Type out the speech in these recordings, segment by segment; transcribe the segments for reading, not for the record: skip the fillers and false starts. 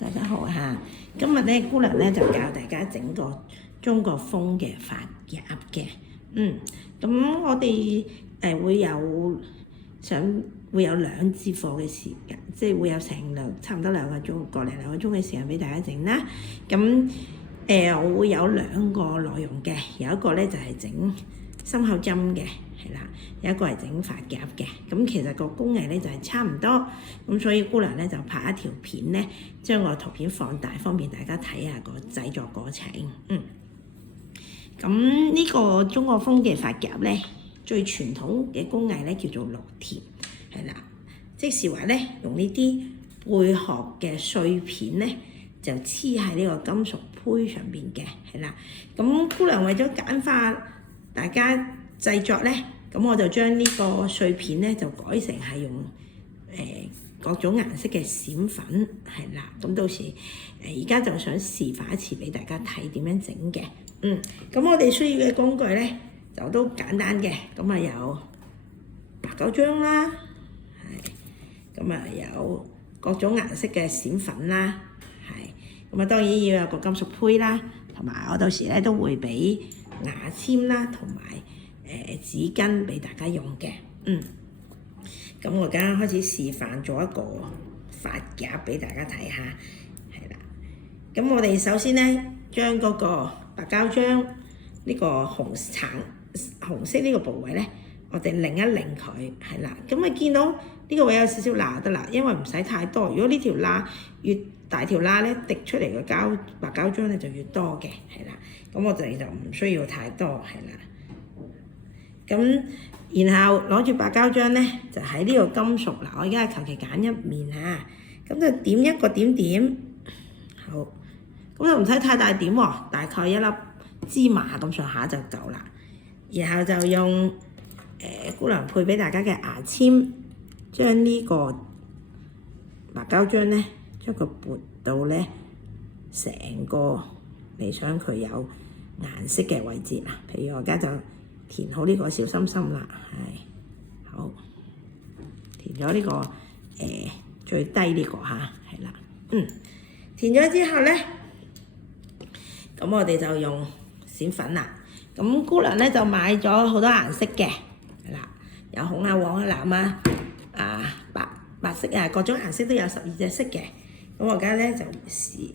大家好嚇！今日咧姑娘咧就教大家整個中國風嘅髮夾嘅。咁我哋會有兩節課嘅時間，即係會有差唔多2個鐘，個零2個鐘嘅時間俾大家整啦。咁我會有2個內容嘅，有一個咧就係整心口針嘅，係啦，有一個係整髮夾嘅。咁其實個工藝咧就係差唔多，咁所以姑娘咧就拍一條片咧，將個圖片放大，方便大家睇下個製作過程。咁呢個中國風嘅髮夾咧，最傳統嘅工藝咧叫做顱鉗，係啦，即是話咧用呢啲貝殼嘅碎片咧，就黐喺呢個金屬胚上邊嘅，係啦。咁姑娘為咗簡化大家製作咧，咁我就將呢個碎片咧就改成係用各種顏色嘅閃粉，係啦。咁到時而家就想示範一次俾大家睇點樣整嘅。咁我哋需要嘅工具咧就都簡單嘅，咁啊有白膠漿啦，係，咁啊有各種顏色嘅閃粉啦，係，咁啊當然要有個金屬胚啦，同埋我到時咧都會俾牙籤啦，同埋紙巾俾大家用嘅。咁我而家開始示範做一個髮夾俾大家睇下，係啦。咁我哋首先咧將嗰個白膠漿呢個紅色呢個部位咧，我哋擰一擰佢，係啦。咁啊見到呢個位有少少罅得啦，因為唔使太多。如果呢條罅越大條罅咧，滴出嚟嘅白膠漿咧就越多嘅，係啦。咁我哋就唔需要太多，係啦。咁然後攞住白膠漿咧，就喺呢個金屬嗱，我而家求其揀一面嚇，咁就點一個點點，好，咁就唔使太大點喎，大概一粒芝麻咁上下就夠啦。然後就用姑娘配俾大家嘅牙籤，將呢個白膠漿咧，將佢撥到咧成個你想佢有顏色嘅位置啦。譬如我而家就填好呢個小心心啦，係好填咗呢個最低呢個嚇，係啦，填咗之後咧，咁我哋就用閃粉啦。咁姑娘咧就買咗好多顏色嘅，係啦，有紅啊、黃啊、藍啊、白色啊，各種顏色都有12隻色嘅。咁我而家咧就試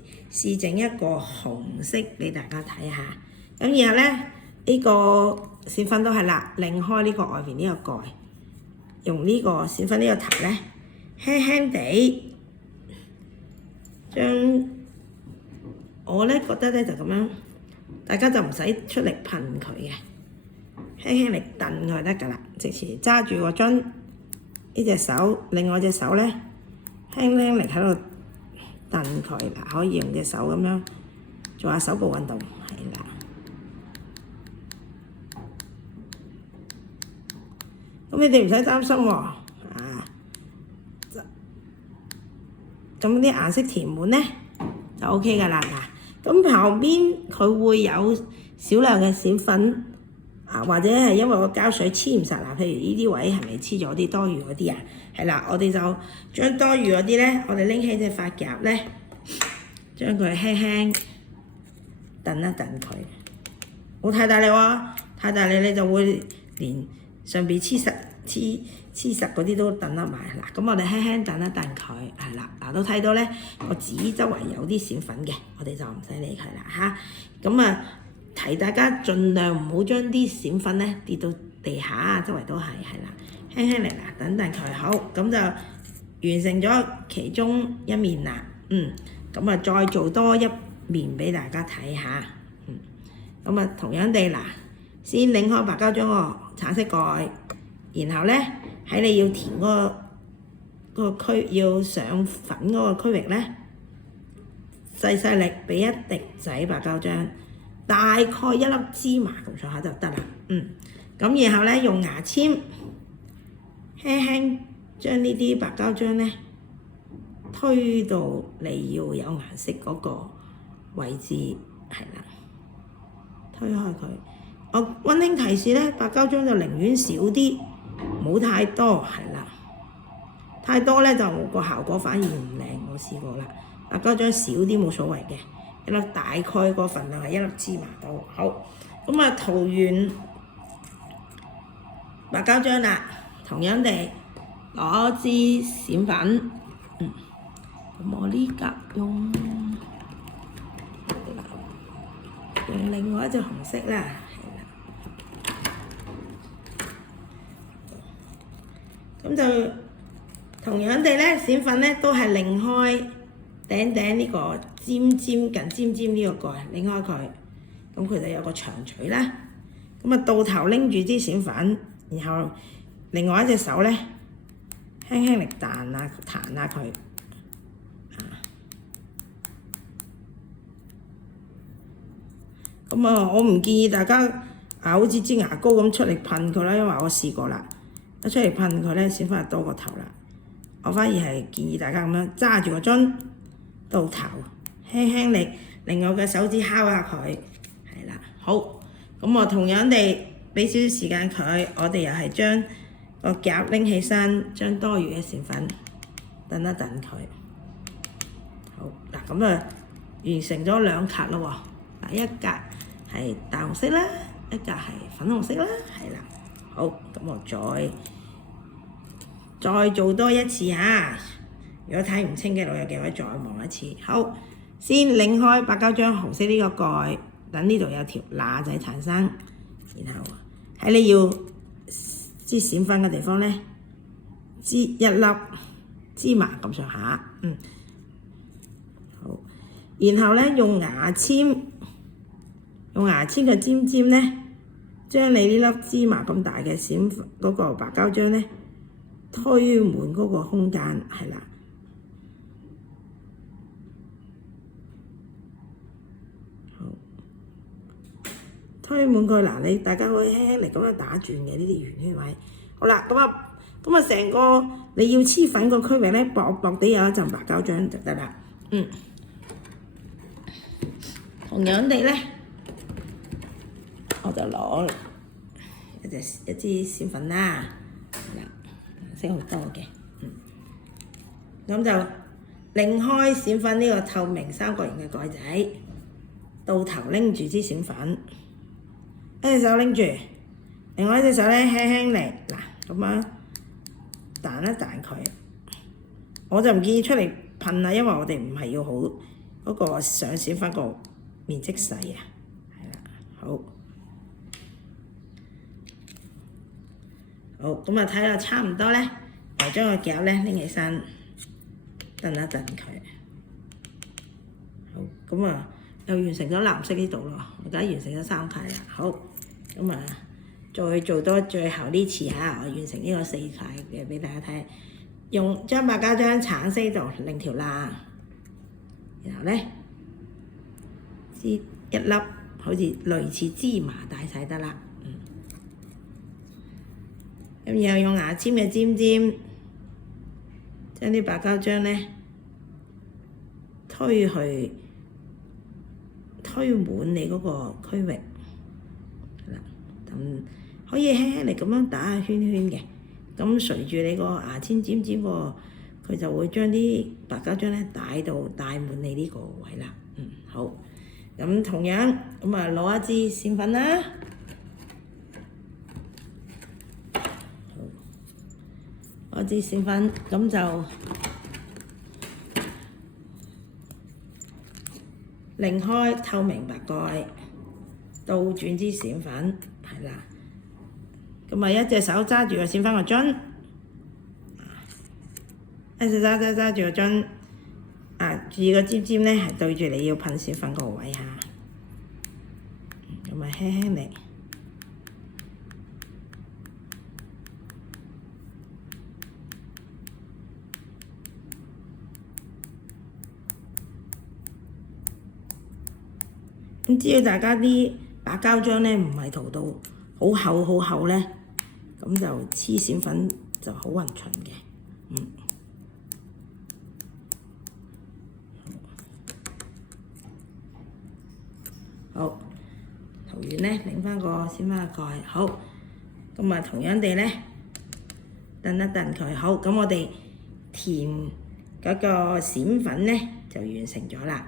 整一個紅色俾大家睇下。咁然後咧呢個閃粉都係啦，擰開呢個外邊呢個蓋，用呢個閃粉呢個頭咧，輕輕地將我咧覺得咧就咁樣，大家就唔使出力噴佢嘅，輕輕力燉佢得㗎啦。直接揸住個樽，呢隻手，另外隻手咧，輕輕力喺度燉佢嗱，可以用隻手咁樣做下手部運動，係啦。咁你哋唔使擔心喎，咁啲顏色填滿咧就 OK 㗎啦。嗱，咁旁邊佢會有少量嘅閃粉或者係因為個膠水黐唔實譬如呢啲位係咪黐咗啲多餘嗰啲啊？係啦，我哋就將多餘嗰啲咧，我哋拎起隻髮夾咧，將佢輕輕燉一燉佢，冇太大力喎，太大力你就會連上邊黐實嗰啲都燉得埋。嗱，咁我哋輕輕燉一燉佢，係啦。嗱，都睇到咧個紙周圍有啲閃粉嘅，我哋就唔使理佢啦嚇。咁啊，提大家盡量唔好將啲閃粉咧跌到地下啊，周圍都係啦。輕輕嚟嗱，燉燉佢好，咁就完成咗其中一面啦。咁啊，再做多一面俾大家睇下。咁啊，同樣地嗱，先擰開白膠漿個橙色蓋，然後咧喺你要填嗰個區要上粉嗰個區域咧，細力俾一滴仔白膠漿，大概一粒芝麻咁上下就得啦。咁然後咧用牙籤輕輕將呢啲白膠漿咧推到你要有顏色嗰個位置，係啦，推開佢。我溫馨提示咧，白膠漿就寧願少啲，冇太多，係啦。太多咧就個效果反而唔靚，我試過啦。白膠漿少啲冇所謂嘅，一粒大概個份量係一粒芝麻到。好，咁啊塗完白膠漿啦，同樣地攞支閃粉，咁我呢格用另外一隻紅色啦，咁就同樣地咧，閃粉咧都係擰開頂呢個尖近尖呢個蓋，擰開佢，咁佢就有個長錘啦。咁啊到頭拎住支閃粉，然後另外一隻手咧輕輕力彈下佢。咁啊，我唔建議大家好似支牙膏咁出力噴佢啦，因為我試過啦，一出嚟噴佢咧，閃粉就多過頭啦。我反而係建議大家咁樣揸住個樽到頭，輕輕力，另外嘅手指敲下佢，係啦。好，咁我同樣地俾少少時間佢，我哋又係將個夾拎起身，將多餘嘅閃粉燉一燉佢。好嗱，咁啊完成咗兩格咯喎，嗱一格係大紅色啦，一格係粉紅色啦，係啦。好，咁我再做多一次嚇。如果睇唔清嘅老友記可以再望一次。好，先擰開白膠漿紅色呢個蓋，等呢度有條罅仔產生，然後喺你要支閃粉嘅地方咧，支一粒芝麻咁上下，好，然後咧用牙籤嘅尖尖咧，將你呢粒芝麻咁大嘅閃粉嗰個白膠漿咧，推滿嗰個空間，係啦。好，推滿佢嗱，你大家可以輕輕嚟咁樣打轉嘅呢啲圓圈位。好啦，咁啊成個你要黐粉個區域咧，薄薄地有一陣白膠漿就得啦。同樣地咧，我就攞一支閃粉啦，顏色好多嘅，咁就擰開閃粉呢個透明三角形嘅蓋仔，到頭拎住支閃粉，一隻手拎住，另外一隻手咧輕輕嚟嗱咁樣彈一彈佢，我就唔建議出嚟噴啦，因為我哋唔係要好嗰個上閃粉個面積細啊，係啦，好。好，咁啊睇下差唔多咧，就將個夾咧拎起身，燉一燉佢。好，咁啊又完成咗藍色呢度咯，而家完成咗三塊啦。好，咁啊再做多最後呢次嚇，我完成呢個四塊嘅俾大家睇。將白膠漿橙色度擰條罅，然後咧支一粒好似類似芝麻大細得啦。咁然後用牙籤嘅尖尖，將啲白膠漿咧推滿你嗰個區域，咁可以輕輕嚟咁樣打下圈圈嘅。咁隨住你個牙籤尖尖喎，佢就會將啲白膠漿咧帶滿你呢個位啦。好，咁同樣咁啊攞一支閃粉啦。我支閃粉咁就擰開透明白蓋，倒轉支閃粉，係啦。咁啊一隻手揸住個閃粉個樽，一隻手揸住個樽，注意個尖尖咧係對住你要噴閃粉個位嚇。咁啊輕輕嚟。咁只要大家啲白膠漿咧唔係塗到好厚咧，咁就黐閃粉就好勻循嘅。好，塗完咧擰翻個閃粉嘅蓋，好，咁啊同樣地咧燉一燉佢，好，咁我哋填嗰個閃粉咧就完成咗啦。